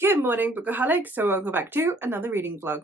Good morning, bookaholics. So welcome back to another reading vlog.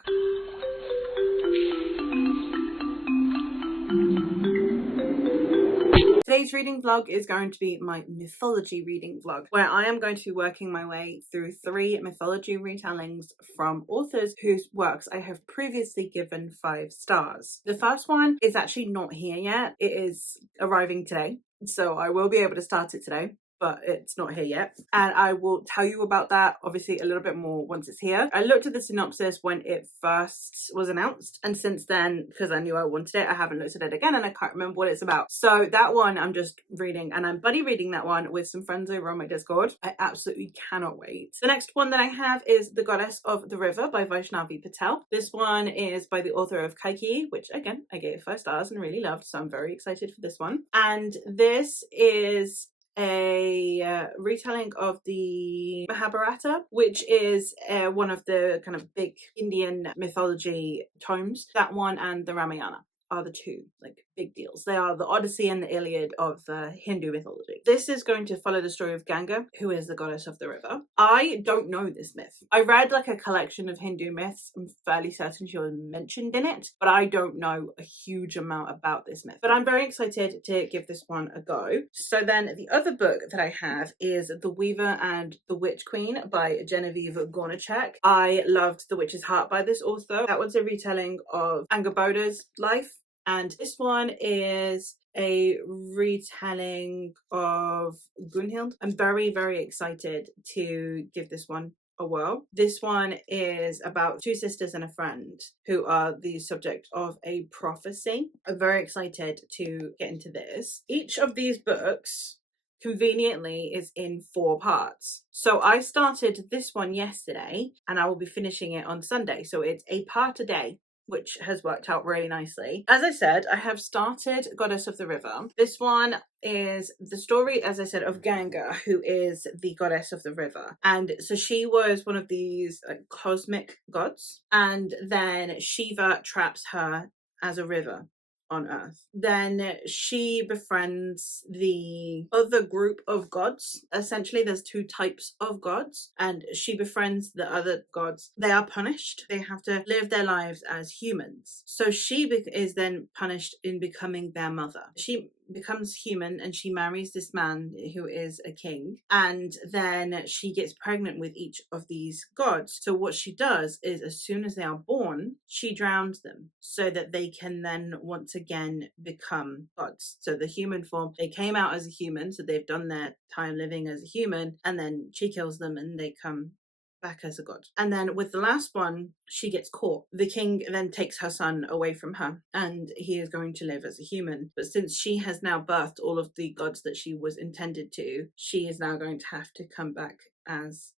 Today's reading vlog is going to be my mythology reading vlog, where I am going to be working my way through 3 mythology retellings from authors whose works I have previously given 5 stars. The first one is actually not here yet. It is arriving today, so I will be able to start it today, but it's not here yet, and I will tell you about that obviously a little bit more once it's here. I looked at the synopsis when it first was announced, and since then, because I knew I wanted it, I haven't looked at it again and I can't remember what it's about. So that one I'm just reading, and I'm buddy reading that one with some friends over on my Discord. I absolutely cannot wait. The next one that I have is The Goddess of the River by Vaishnavi Patel. This one is by the author of Kaiki, which again I gave 5 stars and really loved, so I'm very excited for this one. And this is a retelling of the Mahabharata, which is one of the kind of big Indian mythology tomes. That one and the Ramayana are the 2 like big deals. They are the Odyssey and the Iliad of Hindu mythology. This is going to follow the story of Ganga, who is the goddess of the river. I don't know this myth. I read like a collection of Hindu myths. I'm fairly certain she was mentioned in it, but I don't know a huge amount about this myth. But I'm very excited to give this one a go. So then the other book that I have is The Weaver and the Witch Queen by Genevieve Gornichek. I loved The Witch's Heart by this author. That was a retelling of Angabodha's life, and this one is a retelling of Gunhild. I'm very, very excited to give this one a whirl. This one is about 2 sisters and a friend who are the subject of a prophecy. I'm very excited to get into this. Each of these books conveniently is in 4 parts. So I started this one yesterday and I will be finishing it on Sunday. So it's a part a day, which has worked out really nicely. As I said, I have started Goddess of the River. This one is the story, as I said, of Ganga, who is the goddess of the river. And so she was one of these cosmic gods, and then Shiva traps her as a river on Earth. Then she befriends the other group of gods. Essentially, there's 2 types of gods, and she befriends the other gods. They are punished. They have to live their lives as humans. So she is then punished in becoming their mother. She becomes human and she marries this man who is a king, and then she gets pregnant with each of these gods. So what she does is, as soon as they are born, she drowns them so that they can then once again become gods. So the human form, they came out as a human, so they've done their time living as a human, and then she kills them and they come back as a god. And then with the last one, she gets caught. The king then takes her son away from her and he is going to live as a human. But since she has now birthed all of the gods that she was intended to, she is now going to have to come back as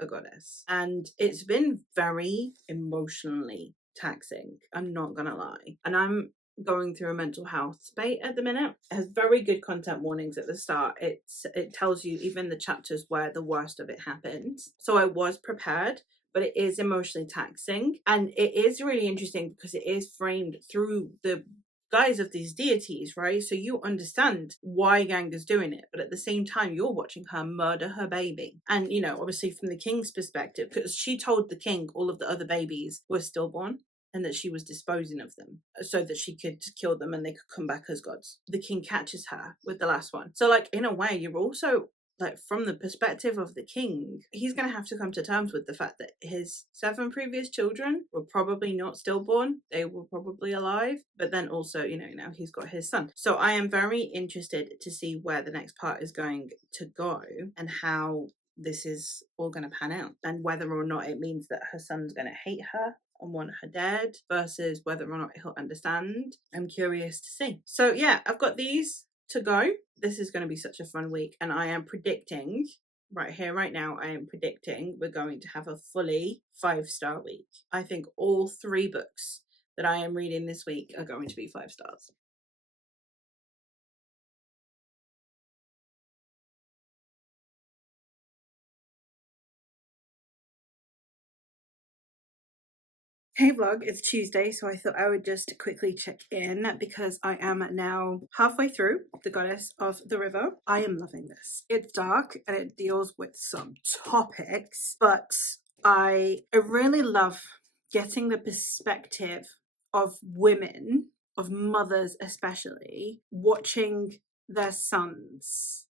a goddess. And it's been very emotionally taxing, I'm not gonna lie. And I'm going through a mental health spate at the minute. It has very good content warnings at the start. It tells you even the chapters where the worst of it happens. So I was prepared, but it is emotionally taxing, and it is really interesting because it is framed through the guise of these deities, right? So you understand why Ganga's doing it, but at the same time you're watching her murder her baby. And you know, obviously from the king's perspective, because she told the king all of the other babies were stillborn and that she was disposing of them so that she could kill them and they could come back as gods. The king catches her with the last one. So like, in a way, you're also like, from the perspective of the king, he's going to have to come to terms with the fact that his 7 previous children were probably not stillborn. They were probably alive, but then also, you know, now he's got his son. So I am very interested to see where the next part is going to go and how this is all going to pan out, and whether or not it means that her son's going to hate her and want her dead versus whether or not he'll understand. I'm curious to see. So yeah, I've got these to go. This is going to be such a fun week, and I am predicting right here, right now, I am predicting we're going to have a fully 5-star week. I think all 3 books that I am reading this week are going to be 5 stars. Hey vlog, it's Tuesday, so I thought I would just quickly check in because I am now halfway through The Goddess of the River. I am loving this. It's dark and it deals with some topics, but I really love getting the perspective of women, of mothers especially, watching their sons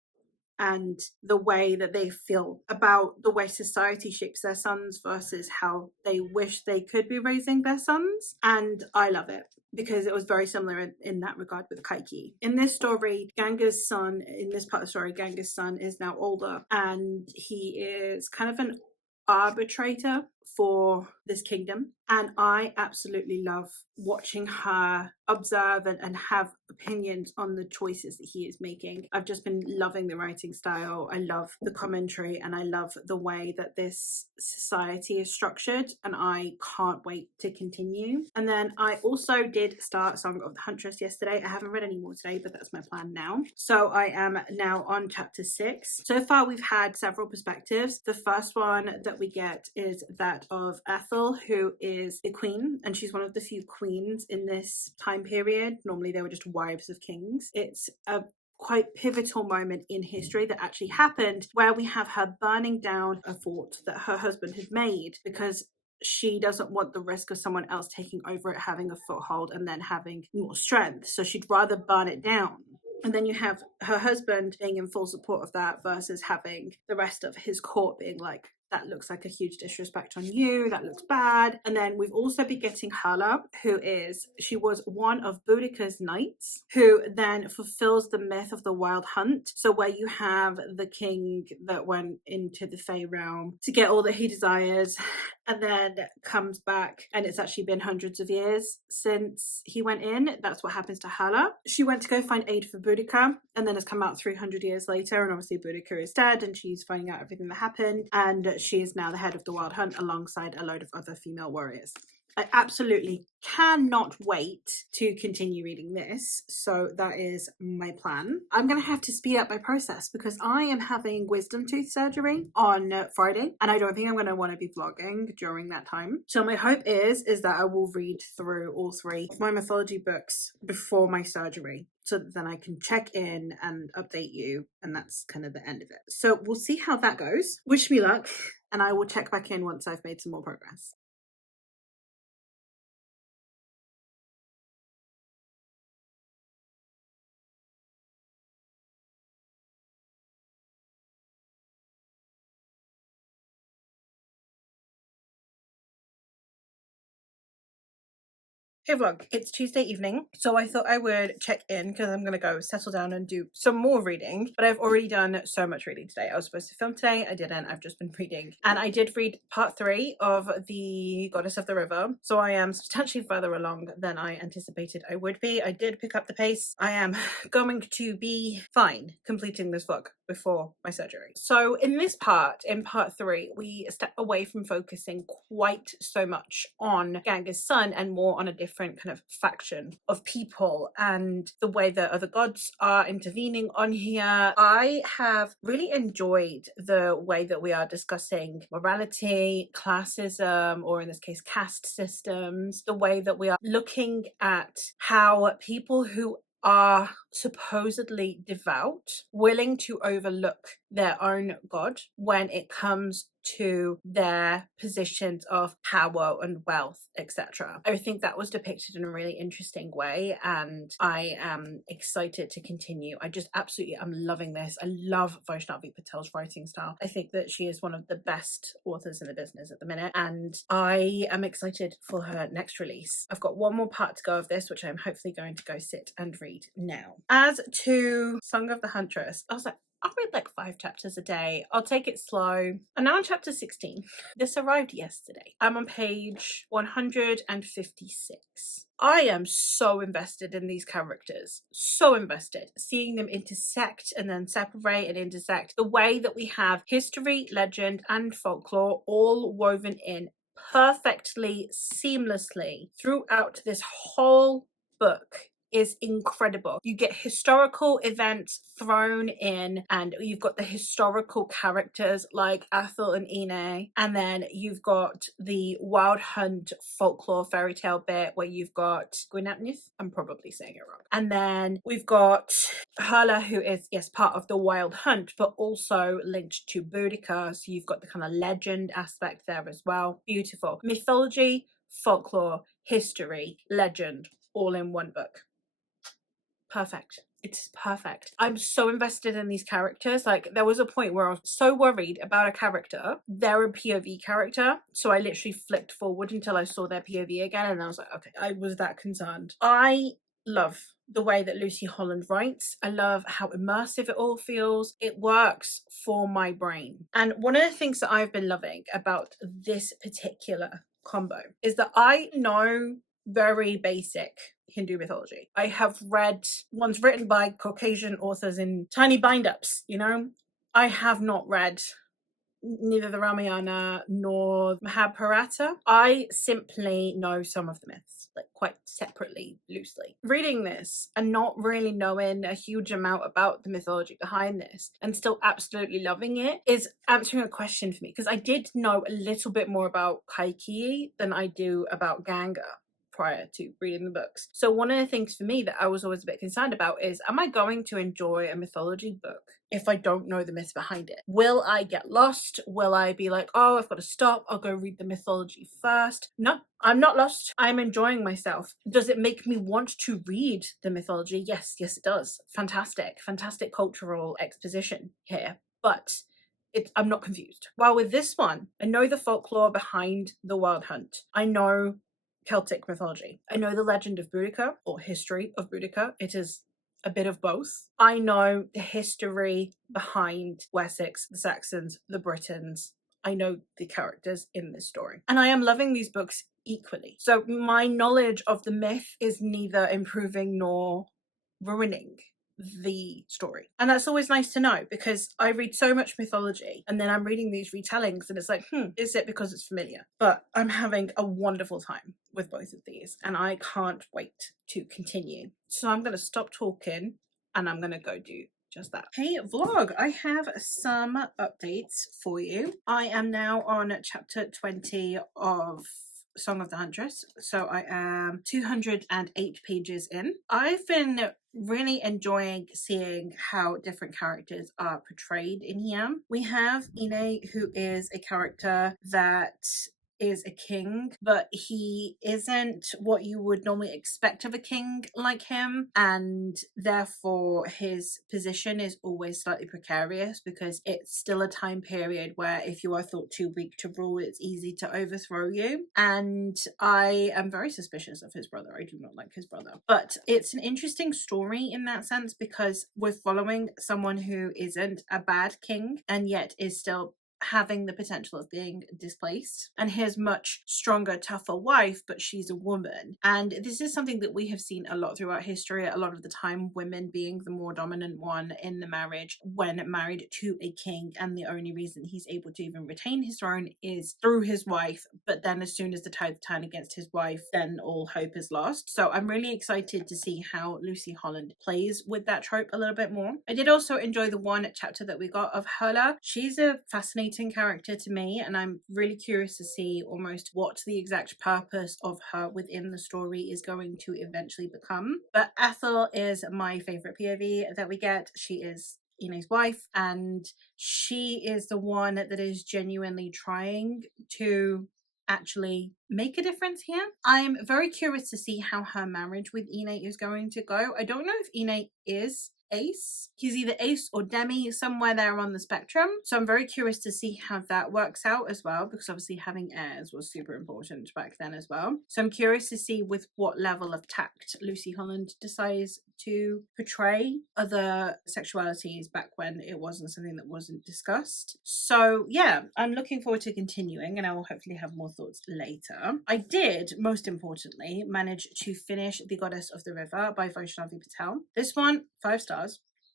and the way that they feel about the way society shapes their sons versus how they wish they could be raising their sons. And I love it because it was very similar in that regard with Kaiki. In this story, Ganga's son, in this part of the story, Ganga's son is now older and he is kind of an arbitrator for this kingdom, and I absolutely love watching her observe and have opinions on the choices that he is making. I've just been loving the writing style. I love the commentary and I love the way that this society is structured, and I can't wait to continue. And then I also did start Song of the Huntress yesterday. I haven't read any more today, but that's my plan now. So I am now on chapter 6. So far we've had several perspectives. The first one that we get is that of Ethel, who is a queen, and she's one of the few queens in this time period. Normally they were just wives of kings. It's a quite pivotal moment in history that actually happened, where we have her burning down a fort that her husband had made because she doesn't want the risk of someone else taking over it, having a foothold, and then having more strength. So she'd rather burn it down. And then you have her husband being in full support of that versus having the rest of his court being like, that looks like a huge disrespect on you, that looks bad. And then we've also been getting Hala, she was one of Boudica's knights, who then fulfills the myth of the wild hunt. So where you have the king that went into the Fey realm to get all that he desires, and then comes back, and it's actually been hundreds of years since he went in. That's what happens to Hala. She went to go find aid for Boudica, and then has come out 300 years later, and obviously Boudica is dead, and she's finding out everything that happened, and she is now the head of the Wild Hunt alongside a load of other female warriors. I absolutely cannot wait to continue reading this, so that is my plan. I'm going to have to speed up my process because I am having wisdom tooth surgery on Friday, and I don't think I'm going to want to be vlogging during that time. So my hope is that I will read through all 3 of my mythology books before my surgery, so that then I can check in and update you, and that's kind of the end of it. So we'll see how that goes. Wish me luck, and I will check back in once I've made some more progress. Hey vlog, it's Tuesday evening, so I thought I would check in because I'm going to go settle down and do some more reading, but I've already done so much reading today. I was supposed to film today, I didn't. I've just been reading, and I did read part 3 of The Goddess of the River, so I am substantially further along than I anticipated I would be. I did pick up the pace. I am going to be fine completing this vlog before my surgery. So in this part, in part 3, we step away from focusing quite so much on Ganga's son and more on a different kind of faction of people and the way that other gods are intervening on here. I have really enjoyed the way that we are discussing morality, classism, or in this case caste systems, the way that we are looking at how people who are supposedly devout, willing to overlook their own god when it comes to their positions of power and wealth, etc. I think that was depicted in a really interesting way, and I am excited to continue. I just absolutely am loving this. I love Vaishnavi Patel's writing style. I think that she is one of the best authors in the business at the minute, and I am excited for her next release. I've got one more part to go of this, which I'm hopefully going to go sit and read now. As to Song of the Huntress, I was like, I'll read like 5 chapters a day. I'll take it slow. I'm now on chapter 16. This arrived yesterday. I'm on page 156. I am so invested in these characters. So invested. Seeing them intersect and then separate and intersect. The way that we have history, legend, and folklore all woven in perfectly, seamlessly throughout this whole book is incredible. You get historical events thrown in, and you've got the historical characters like Athel and Ine, and then you've got the Wild Hunt folklore fairy tale bit where you've got Gwynethnuth, I'm probably saying it wrong, and then we've got Hala, who is, yes, part of the Wild Hunt, but also linked to Boudica, so you've got the kind of legend aspect there as well. Beautiful. Mythology, folklore, history, legend, all in one book. Perfect. It's perfect. I'm so invested in these characters. Like, there was a point where I was so worried about a character. They're a POV character, so I literally flicked forward until I saw their POV again, and I was like, okay, I was that concerned. I love the way that Lucy Holland writes. I love how immersive it all feels. It works for my brain. And one of the things that I've been loving about this particular combo is that I know very basic Hindu mythology. I have read ones written by Caucasian authors in tiny bind-ups, you know? I have not read neither the Ramayana nor Mahabharata. I simply know some of the myths, like quite separately, loosely. Reading this and not really knowing a huge amount about the mythology behind this and still absolutely loving it is answering a question for me, because I did know a little bit more about Kaikeyi than I do about Ganga prior to reading the books. So one of the things for me that I was always a bit concerned about is, am I going to enjoy a mythology book if I don't know the myths behind it? Will I get lost? Will I be like, oh, I've got to stop, I'll go read the mythology first? No, I'm not lost. I'm enjoying myself. Does it make me want to read the mythology? Yes, it does. Fantastic cultural exposition here. But I'm not confused. While with this one, I know the folklore behind the Wild Hunt. I know Celtic mythology. I know the legend of Boudica, or history of Boudica. It is a bit of both. I know the history behind Wessex, the Saxons, the Britons. I know the characters in this story. And I am loving these books equally. So my knowledge of the myth is neither improving nor ruining the story. And that's always nice to know, because I read so much mythology and then I'm reading these retellings and it's like, is it because it's familiar? But I'm having a wonderful time with both of these and I can't wait to continue. So I'm going to stop talking and I'm going to go do just that. Hey vlog, I have some updates for you. I am now on chapter 20 of Song of the Huntress, so I am 208 pages in. I've been really enjoying seeing how different characters are portrayed in here. We have Ine, who is a character that is a king, but he isn't what you would normally expect of a king like him, and therefore his position is always slightly precarious, because it's still a time period where if you are thought too weak to rule, it's easy to overthrow you. And I am very suspicious of his brother. I do not like his brother, but it's an interesting story in that sense, because we're following someone who isn't a bad king and yet is still having the potential of being displaced, and his much stronger, tougher wife, but she's a woman. And this is something that we have seen a lot throughout history, a lot of the time women being the more dominant one in the marriage when married to a king, and the only reason he's able to even retain his throne is through his wife. But then as soon as the tides turn against his wife, then all hope is lost. So I'm really excited to see how Lucy Holland plays with that trope a little bit more. I did also enjoy the one chapter that we got of Hala. She's a fascinating character to me, and I'm really curious to see almost what the exact purpose of her within the story is going to eventually become. But Ethel is my favorite POV that we get. She is Ine's wife, and she is the one that is genuinely trying to actually make a difference here. I'm very curious to see how her marriage with Ine is going to go. I don't know if Ine is ace. He's either ace or demi, somewhere there on the spectrum. So I'm very curious to see how that works out as well, because obviously having heirs was super important back then as well. So I'm curious to see with what level of tact Lucy Holland decides to portray other sexualities back when it wasn't something that wasn't discussed. So yeah, I'm looking forward to continuing, and I will hopefully have more thoughts later. I did, most importantly, manage to finish The Goddess of the River by Vaishnavi Patel. This one, 5 stars.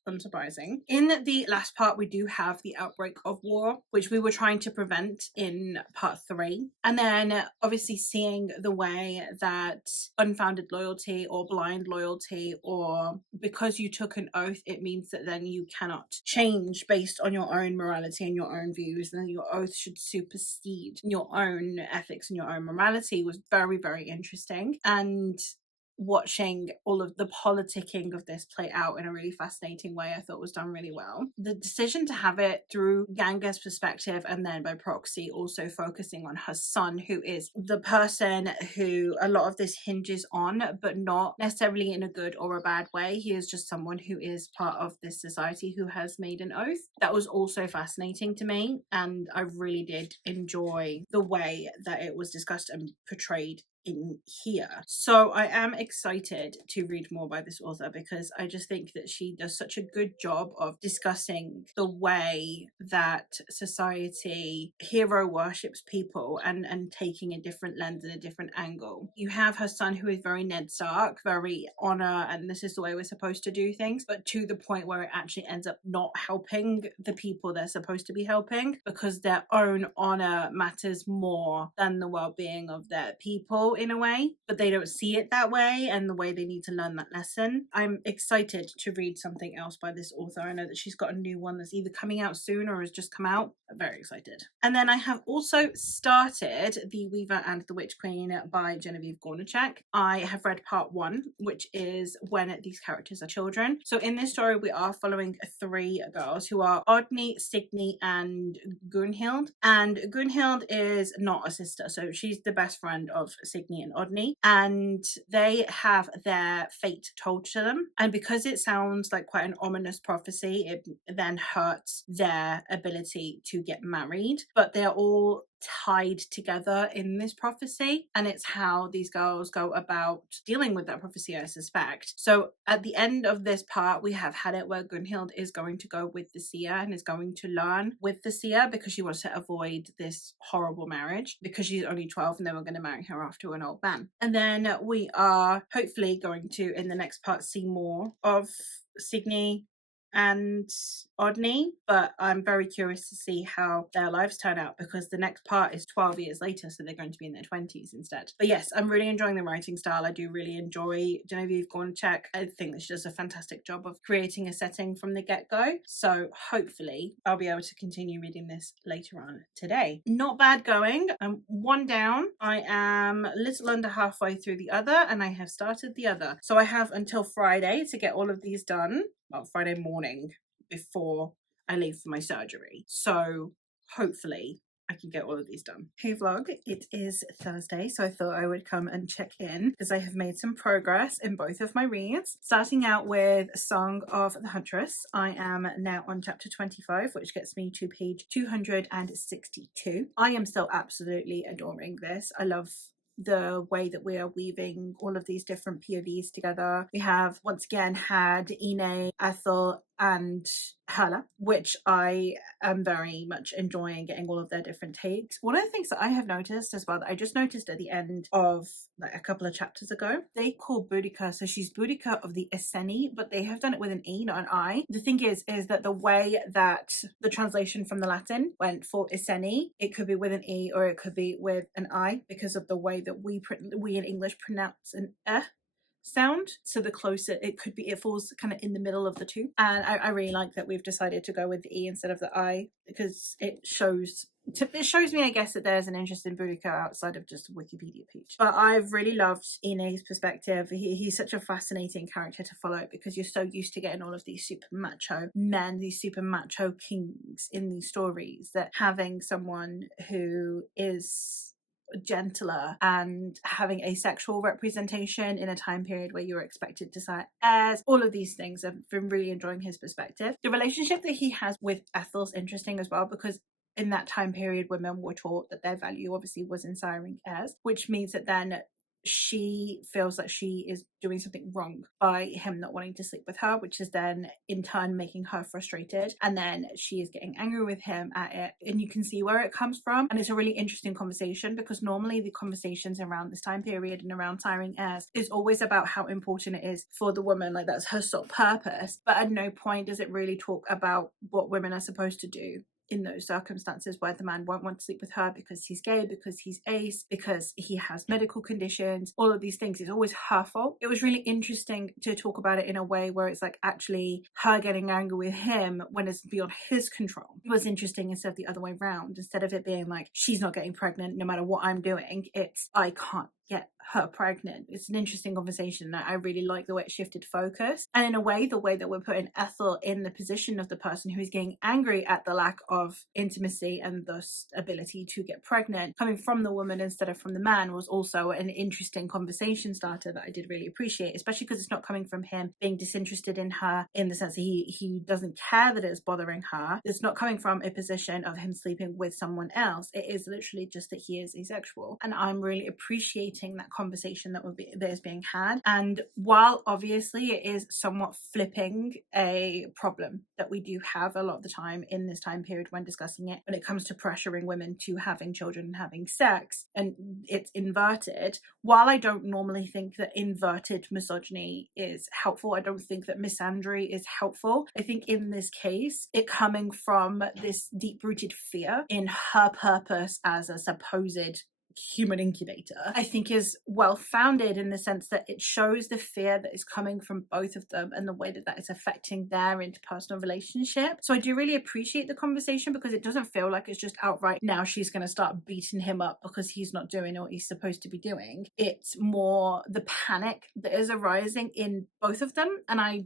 unsurprising. In the last part, we do have the outbreak of war, which we were trying to prevent in part 3. And then obviously seeing the way that unfounded loyalty or blind loyalty, or because you took an oath, it means that then you cannot change based on your own morality and your own views, and your oath should supersede your own ethics and your own morality, was very, very interesting. And watching all of the politicking of this play out in a really fascinating way, I thought was done really well. The decision to have it through Ganga's perspective, and then by proxy also focusing on her son, who is the person who a lot of this hinges on, but not necessarily in a good or a bad way. He is just someone who is part of this society who has made an oath. That was also fascinating to me, and I really did enjoy the way that it was discussed and portrayed in here. So I am excited to read more by this author, because I just think that she does such a good job of discussing the way that society hero worships people, and taking a different lens and a different angle. You have her son, who is very Ned Stark, very honor, and this is the way we're supposed to do things, but to the point where it actually ends up not helping the people they're supposed to be helping, because their own honor matters more than the well-being of their people, in a way, but they don't see it that way, and the way they need to learn that lesson. I'm excited to read something else by this author. I know that she's got a new one that's either coming out soon or has just come out. I'm very excited. And then I have also started The Weaver and the Witch Queen by Genevieve Gornichek. I have read part 1, which is when these characters are children. So in this story, we are following 3 girls who are Odni, Signy, and Gunhild. And Gunhild is not a sister, so she's the best friend of Signy and Odni, and they have their fate told to them. And because it sounds like quite an ominous prophecy, it then hurts their ability to get married. But they're all tied together in this prophecy, and it's how these girls go about dealing with that prophecy, I suspect. So at the end of this part, we have had it where Gunhild is going to go with the seer and is going to learn with the seer, because she wants to avoid this horrible marriage, because she's only 12 and they were going to marry her off to an old man. And then we are hopefully going to, in the next part, see more of Signy and Odni, but I'm very curious to see how their lives turn out, because the next part is 12 years later, so they're going to be in their 20s instead. But yes, I'm really enjoying the writing style. I do really enjoy Genevieve Gornichek. I think that she does a fantastic job of creating a setting from the get-go, so hopefully I'll be able to continue reading this later on today. Not bad going. I'm 1 down. I am a little under halfway through the other, and I have started the other. So I have until Friday to get all of these done. Well, Friday morning before I leave for my surgery. So hopefully I can get all of these done. Hey vlog, it is Thursday, so I thought I would come and check in, because I have made some progress in both of my reads. Starting out with Song of the Huntress, I am now on chapter 25, which gets me to page 262. I am still absolutely adoring this. I love the way that we are weaving all of these different POVs together. We have once again had Ine, Ethel, and Hala, which I am very much enjoying, getting all of their different takes. One of the things that I have noticed as well, that I just noticed at the end of like a couple of chapters ago, they call Boudica, so she's Boudica of the Esseni, but they have done it with an E, not an I. The thing is that the way that the translation from the Latin went for Esseni, it could be with an E or it could be with an I, because of the way that we in English pronounce an sound. So the closer it could be, it falls kind of in the middle of the two. And I really like that we've decided to go with the E instead of the I, because it shows me, I guess, that there's an interest in Boudica outside of just a Wikipedia page. But I've really loved Ine's perspective. He's such a fascinating character to follow, because you're so used to getting all of these super macho men, these super macho kings in these stories, that having someone who is gentler and having a sexual representation in a time period where you're expected to cite heirs, all of these things, I've been really enjoying his perspective. The relationship that he has with Ethel's interesting as well, because in that time period women were taught that their value obviously was in siring heirs, which means that then she feels that she is doing something wrong by him not wanting to sleep with her, which is then in turn making her frustrated. And then she is getting angry with him at it. And you can see where it comes from. And it's a really interesting conversation, because normally the conversations around this time period and around siring heirs is always about how important it is for the woman. Like, that's her sole purpose. But at no point does it really talk about what women are supposed to do in those circumstances, where the man won't want to sleep with her because he's gay, because he's ace, because he has medical conditions, all of these things. It's always her fault. It was really interesting to talk about it in a way where it's like actually her getting angry with him when it's beyond his control. It was interesting instead of the other way around. Instead of it being like, she's not getting pregnant no matter what I'm doing, it's, I can't get her pregnant. It's an interesting conversation. I really like the way it shifted focus, and in a way the way that we're putting Ethel in the position of the person who is getting angry at the lack of intimacy and thus ability to get pregnant coming from the woman instead of from the man was also an interesting conversation starter that I did really appreciate, especially because it's not coming from him being disinterested in her in the sense that he doesn't care that it's bothering her. It's not coming from a position of him sleeping with someone else. It is literally just that he is asexual, and I'm really appreciating that conversation that is being had. And while obviously it is somewhat flipping a problem that we do have a lot of the time in this time period when discussing it, when it comes to pressuring women to having children and having sex, and it's inverted, while I don't normally think that inverted misogyny is helpful, I don't think that misandry is helpful, I think in this case it coming from this deep-rooted fear in her purpose as a supposed human incubator, I think is well founded in the sense that it shows the fear that is coming from both of them and the way that that is affecting their interpersonal relationship. So I do really appreciate the conversation, because it doesn't feel like it's just outright now she's going to start beating him up because he's not doing what he's supposed to be doing. It's more the panic that is arising in both of them, and I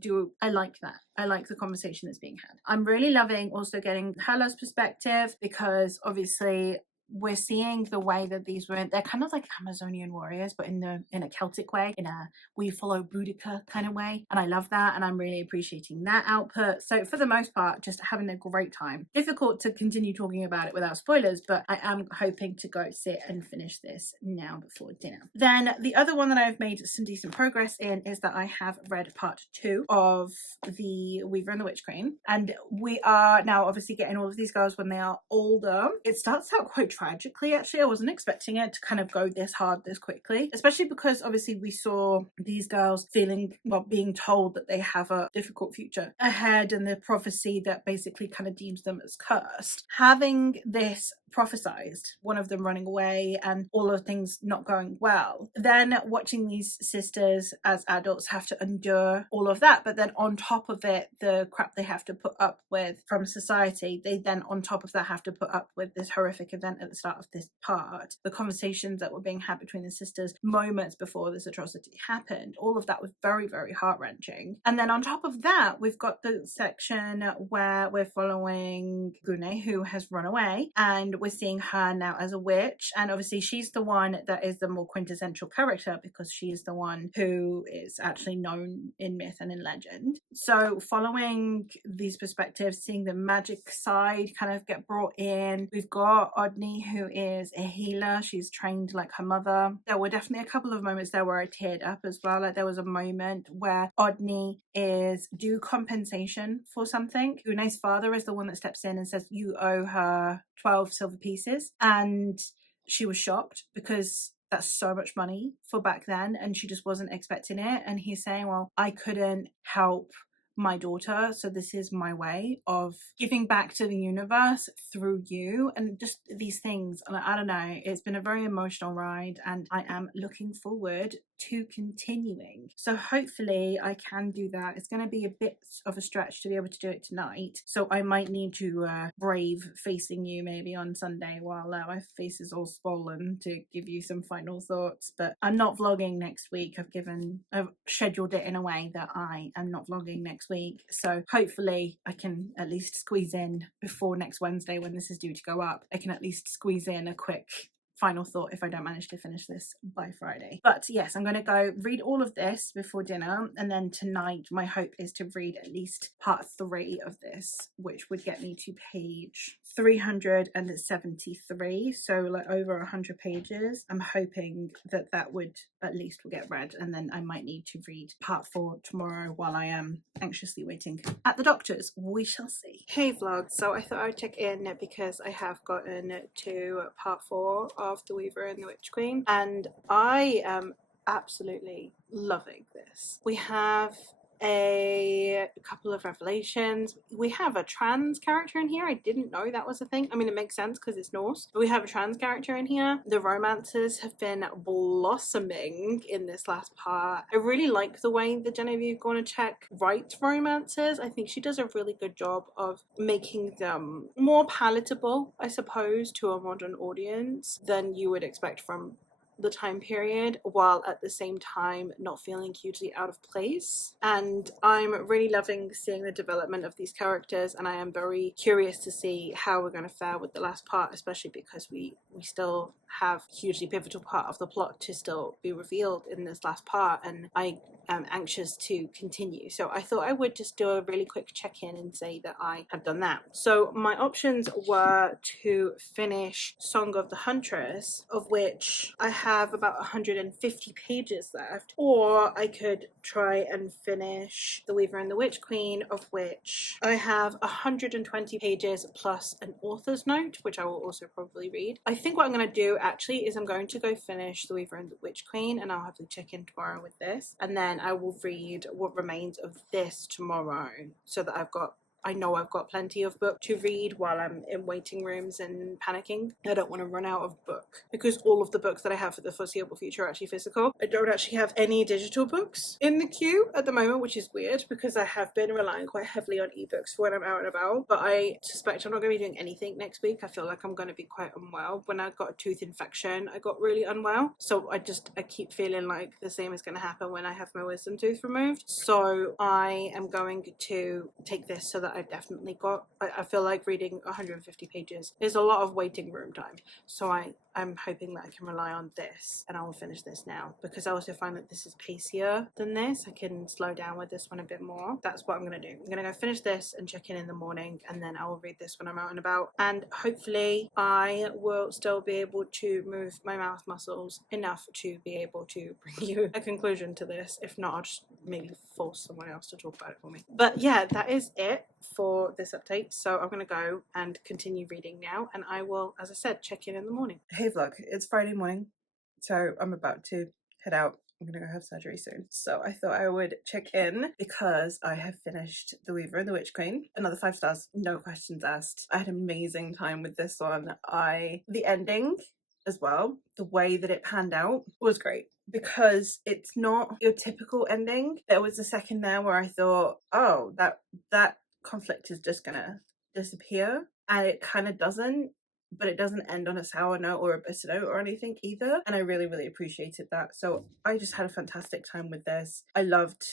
like that. I like the conversation that's being had. I'm really loving also getting Hela's perspective, because obviously we're seeing the way that these women, they're kind of like Amazonian warriors, but in a Celtic way, in a we follow Boudica kind of way. And I love that, and I'm really appreciating that output. So for the most part, just having a great time. Difficult to continue talking about it without spoilers, but I am hoping to go sit and finish this now before dinner. Then the other one that I've made some decent progress in is that I have read part 2 of The Weaver and the Witch Queen, and we are now obviously getting all of these girls when they are older. It starts out quite tragically, actually. I wasn't expecting it to kind of go this hard this quickly, especially because obviously we saw these girls being told that they have a difficult future ahead, and the prophecy that basically kind of deems them as cursed. Having this prophesized, one of them running away and all of things not going well, then watching these sisters as adults have to endure all of that, but then on top of it, the crap they have to put up with from society, they then on top of that have to put up with this horrific event at the start of this part. The conversations that were being had between the sisters moments before this atrocity happened, all of that was very, very heart-wrenching. And then on top of that, we've got the section where we're following Gune, who has run away, and we're seeing her now as a witch, and obviously she's the one that is the more quintessential character because she is the one who is actually known in myth and in legend. So following these perspectives, seeing the magic side kind of get brought in. We've got Odney, who is a healer. She's trained like her mother. There were definitely a couple of moments there where I teared up as well. Like there was a moment where Odney is due compensation for something. Gune's father is the one that steps in and says, you owe her 12 silver pieces, and she was shocked because that's so much money for back then, and she just wasn't expecting it. And he's saying, well, I couldn't help my daughter, so this is my way of giving back to the universe through you, and just these things. And I don't know, it's been a very emotional ride, and I am looking forward to continuing. So hopefully I can do that. It's going to be a bit of a stretch to be able to do it tonight, so I might need to brave facing you maybe on Sunday while my face is all swollen to give you some final thoughts. But I'm not vlogging next week. I've scheduled it in a way that I am not vlogging next week, so hopefully I can at least squeeze in before next Wednesday when this is due to go up. I can at least squeeze in a quick final thought if I don't manage to finish this by Friday. But yes, I'm going to go read all of this before dinner, and then tonight my hope is to read at least part 3 of this, which would get me to page 373, so like over 100 pages. I'm hoping that that would at least will get read, and then I might need to read part 4 tomorrow while I am anxiously waiting at the doctor's. We shall see. Hey vlog, so I thought I would check in because I have gotten to part 4 of The Weaver and the Witch Queen, and I am absolutely loving this. We have a couple of revelations. We have a trans character in here. I didn't know that was a thing. I mean, it makes sense because it's Norse, but we have a trans character in here. The romances have been blossoming in this last part. I really like the way that Genevieve Gornichek writes romances. I think she does a really good job of making them more palatable, I suppose, to a modern audience than you would expect from the time period, while at the same time not feeling hugely out of place. And I'm really loving seeing the development of these characters, and I am very curious to see how we're going to fare with the last part, especially because we still have a hugely pivotal part of the plot to still be revealed in this last part, and I am anxious to continue. So I thought I would just do a really quick check-in and say that I have done that. So my options were to finish Song of the Huntress, of which I have about 150 pages left, or I could try and finish The Weaver and the Witch Queen, of which I have 120 pages plus an author's note, which I will also probably read. I think what I'm going to do actually is I'm going to go finish The Weaver and the Witch Queen, and I'll have to check in tomorrow with this, and then I will read what remains of this tomorrow, so that I know I've got plenty of book to read while I'm in waiting rooms and panicking. I don't want to run out of book, because all of the books that I have for the foreseeable future are actually physical. I don't actually have any digital books in the queue at the moment, which is weird because I have been relying quite heavily on ebooks for when I'm out and about, but I suspect I'm not going to be doing anything next week. I feel like I'm going to be quite unwell. When I got a tooth infection, I got really unwell, so I keep feeling like the same is going to happen when I have my wisdom tooth removed. So I am going to take this so that I've definitely got, I feel like reading 150 pages is a lot of waiting room time, so I'm hoping that I can rely on this, and I will finish this now, because I also find that this is pacier than this. I can slow down with this one a bit more. That's what I'm going to do. I'm going to go finish this and check in the morning, and then I will read this when I'm out and about, and hopefully I will still be able to move my mouth muscles enough to be able to bring you a conclusion to this. If not, I'll just maybe force someone else to talk about it for me. But yeah, that is it for this update, so I'm going to go and continue reading now, and I will, as I said, check in the morning. Hey vlog, it's Friday morning, so I'm about to head out. I'm gonna go have surgery soon, so I thought I would check in because I have finished The Weaver and the Witch Queen. Another 5 stars, no questions asked. I had an amazing time with this one. The ending as well, the way that it panned out was great, because it's not your typical ending. There was a second there where I thought, oh, that conflict is just gonna disappear, and it kind of doesn't, but it doesn't end on a sour note or a bitter note or anything either, and I really, really appreciated that. So I just had a fantastic time with this. I loved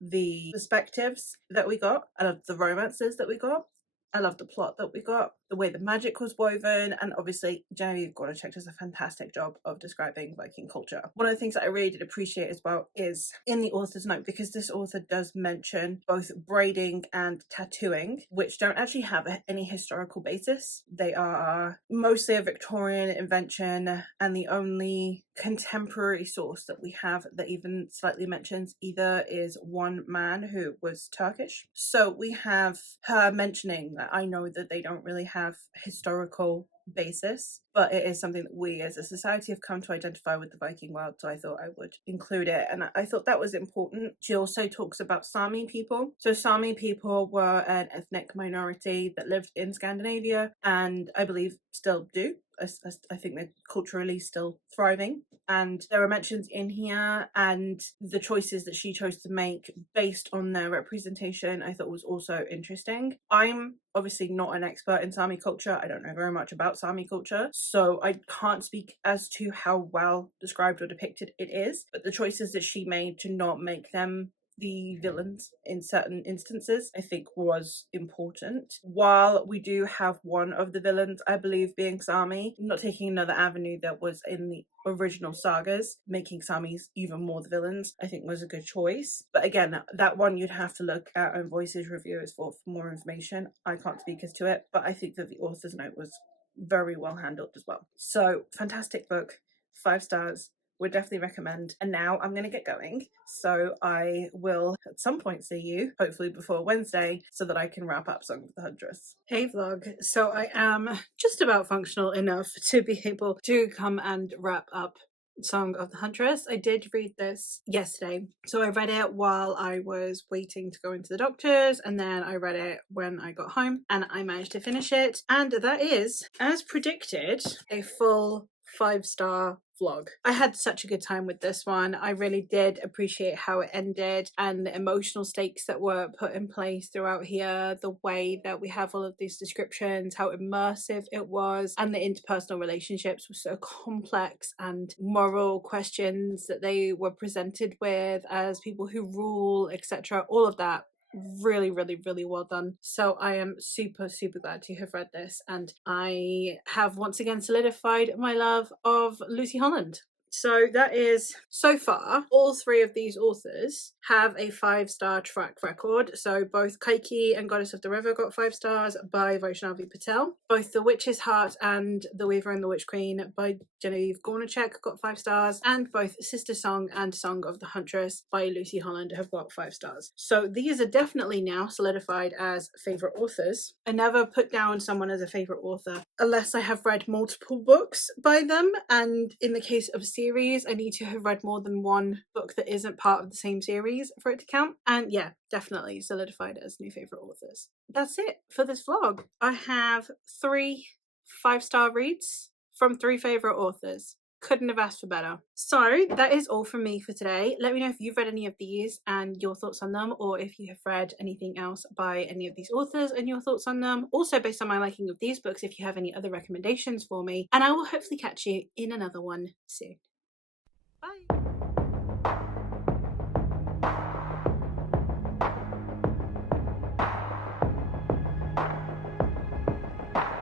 the perspectives that we got. I loved the romances that we got. I loved the plot that we got, the way the magic was woven, and obviously Genevieve Gornichek does a fantastic job of describing Viking culture. One of the things that I really did appreciate as well is in the author's note, because this author does mention both braiding and tattooing, which don't actually have any historical basis. They are mostly a Victorian invention, and the only contemporary source that we have that even slightly mentions either is one man who was Turkish. So we have her mentioning that. I know that they don't really have historical basis, but it is something that we as a society have come to identify with the Viking world, so I thought I would include it, and I thought that was important. She also talks about Sami people. So Sami people were an ethnic minority that lived in Scandinavia, and I believe still do. I think they're culturally still thriving, and there are mentions in here, and the choices that she chose to make based on their representation I thought was also interesting. I'm obviously not an expert in Sami culture. I don't know very much about Sami culture, so I can't speak as to how well described or depicted it is, but the choices that she made to not make them the villains in certain instances, I think was important. While we do have one of the villains, I believe, being Sami, not taking another avenue that was in the original sagas, making Samis even more the villains, I think was a good choice. But again, that one you'd have to look at Own Voices reviewers for more information. I can't speak as to it, but I think that the author's note was very well handled as well. So fantastic book, 5 stars, would definitely recommend. And now I'm going to get going, so I will at some point see you, hopefully before Wednesday, so that I can wrap up Song of the Huntress. Hey vlog, so I am just about functional enough to be able to come and wrap up Song of the Huntress. I did read this yesterday, so I read it while I was waiting to go into the doctor's, and then I read it when I got home, and I managed to finish it, and that is, as predicted, a full 5-star vlog. I had such a good time with this one. I really did appreciate how it ended and the emotional stakes that were put in place throughout here, the way that we have all of these descriptions, how immersive it was, and the interpersonal relationships were so complex, and moral questions that they were presented with as people who rule, etc. All of that really well done. So I am super glad to have read this, and I have once again solidified my love of Lucy Holland. So that is, so far, all 3 of these authors have a 5-star track record. So both Kaiki and Goddess of the River got 5 stars by Vaishnavi Patel. Both The Witch's Heart and The Weaver and the Witch Queen by Genevieve Gornichek got 5 stars. And both Sister Song and Song of the Huntress by Lucy Holland have got 5 stars. So these are definitely now solidified as favourite authors. I never put down someone as a favourite author unless I have read multiple books by them. And in the case of series, I need to have read more than one book that isn't part of the same series for it to count. And yeah, definitely solidified as new favourite authors. That's it for this vlog. I have 3 5-star reads from 3 favourite authors. Couldn't have asked for better. So that is all from me for today. Let me know if you've read any of these and your thoughts on them, or if you have read anything else by any of these authors and your thoughts on them. Also, based on my liking of these books, if you have any other recommendations for me. And I will hopefully catch you in another one soon. Bye!